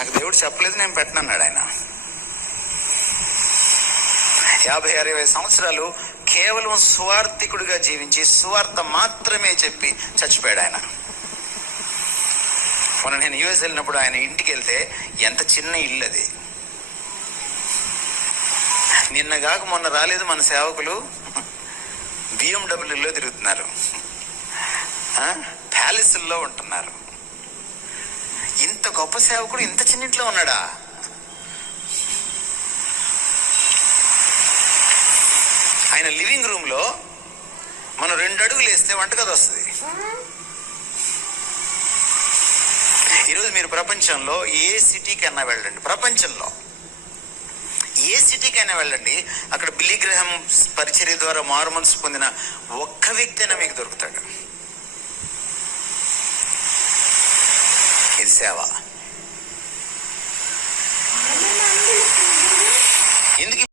నాకు దేవుడు చెప్పలేదు, నేను పెట్టనన్నాడు ఆయన. 50-60 సంవత్సరాలు కేవలం సువార్థికుడిగా జీవించి సువార్త మాత్రమే చెప్పి చచ్చిపోయాడు ఆయన. మొన్న నేను యుఎస్ వెళ్ళినప్పుడు ఆయన ఇంటికి వెళ్తే ఎంత చిన్న ఇల్లు అది. నిన్నగాక మొన్న రాలేదు మన సేవకులు, BMW తిరుగుతున్నారు, ప్యాలెస్ల్లో ఉంటున్నారు. ఇంత గొప్ప సేవకుడు ఇంత చిన్నింట్లో ఉన్నాడా? ఆయన లివింగ్ రూమ్ లో మనం 2 అడుగులు వేస్తే వంటగది వస్తుంది. ఈరోజు మీరు ప్రపంచంలో ఏ సిటీకైనా వెళ్ళండి, ప్రపంచంలో ఏ సిటీకైనా వెళ్ళండి, అక్కడ బిల్లీ గ్రహం పరిచర్య ద్వారా మారు మనసు పొందిన ఒక్క వ్యక్తి అయినా మీకు దొరుకుతాడు. ఇది సేవ.